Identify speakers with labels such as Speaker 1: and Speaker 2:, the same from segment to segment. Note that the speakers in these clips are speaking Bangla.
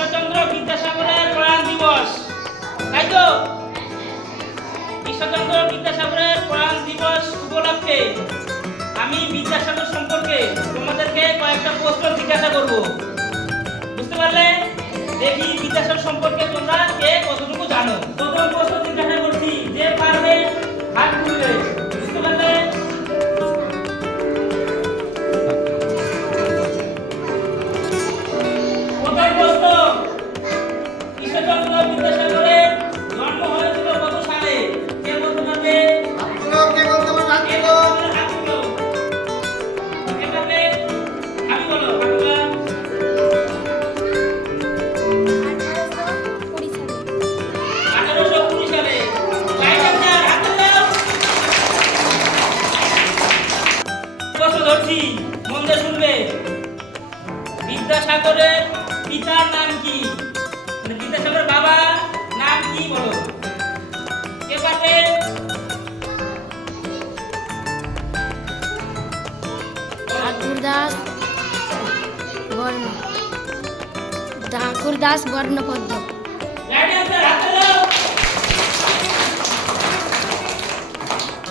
Speaker 1: ঈশ্বরচন্দ্র বিদ্যাসাগরের প্রয়াণ দিবস। তাই তো? ঈশ্বরচন্দ্র বিদ্যাসাগরের প্রয়াণ দিবস উপলক্ষে আমি বিদ্যাসাগর সম্পর্কে তোমাদেরকে কয়েকটা প্রশ্ন জিজ্ঞাসা করব। বুঝতে পারলে? দেখি বিদ্যাসাগর সম্পর্কে তোমরা কে কতটুকু জানো? প্রথম প্রশ্ন দিয়ে শুনবে। বিদ্যাসাগরের পিতার নাম কি? মানে বিদ্যাসাগরের বাবা নাম কি বলো? কে পারবে
Speaker 2: বর্ণ। বর্ণপদ্ম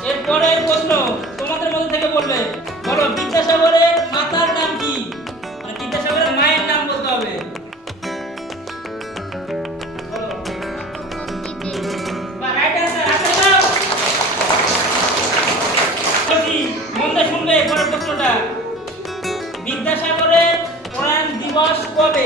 Speaker 1: এরপরের প্রশ্ন। থেকে বলবে, বলো, বিদ্যাসাগরের মাতার নাম কি? মানে বিদ্যাসাগরের মায়ের নাম বলতে হবে। পরের প্রশ্নটা। বিদ্যাসাগরের প্রয়াণ দিবস কবে?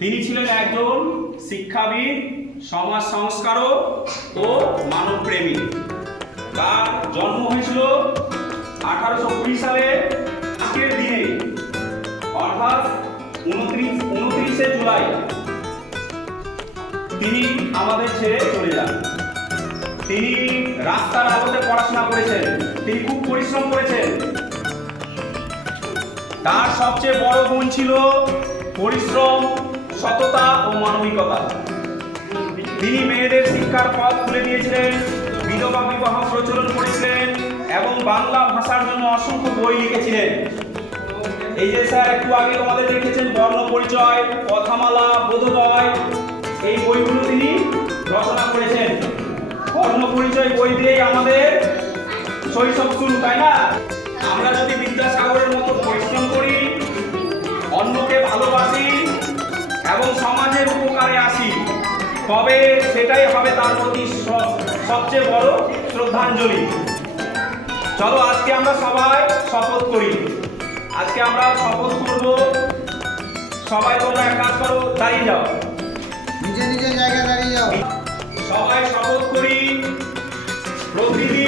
Speaker 3: তিনি ছিলেন একজন শিক্ষাবিদ, সমাজ সংস্কারক ও মানবপ্রেমী। তার জন্ম হয়েছিল আঠারোশো কুড়ি সালে আজকের দিনে, অর্থাৎ উনত্রিশ, উনত্রিশে জুলাই। তিনি আমাদের ছেড়ে চলে যান। তিনি রাস্তার আলোতে পড়াশোনা করেছেন, তিনি খুব পরিশ্রম করেছেন। তার সবচেয়ে বড় গুণ ছিল পরিশ্রম সততা ও মানবিকতা। তিনি মেয়েদের শিক্ষার পথ খুলে দিয়েছিলেন, বিধবা বিবাহ প্রচলন করেছিলেন এবং বাংলা ভাষার জন্য অসংখ্য বই লিখেছিলেন। এই যে স্যার, একটু আগে তোমাদের দেখেছেন বর্ণ পরিচয় কথামালা, বোধোদয়। এই বইগুলো তিনি রচনা করেছেন। বর্ণ পরিচয় বই দিয়েই আমাদের শৈশব শুরু, তাই না? আমরা যদি বিদ্যাসাগরের মতো পরিশ্রম এবং সমাজের উপকারে আসি। তবে সেটাই হবে তার প্রতি সবচেয়ে বড় শ্রদ্ধাঞ্জলি। চলো আজকে আমরা সবাই শপথ করি। আজকে আমরা শপথ করব সবাই তোমরা এক কাজ করো দাঁড়িয়ে যাও।
Speaker 4: নিজে নিজের জায়গায় দাঁড়িয়ে যাও।
Speaker 3: সবাই শপথ করি প্রতিদিন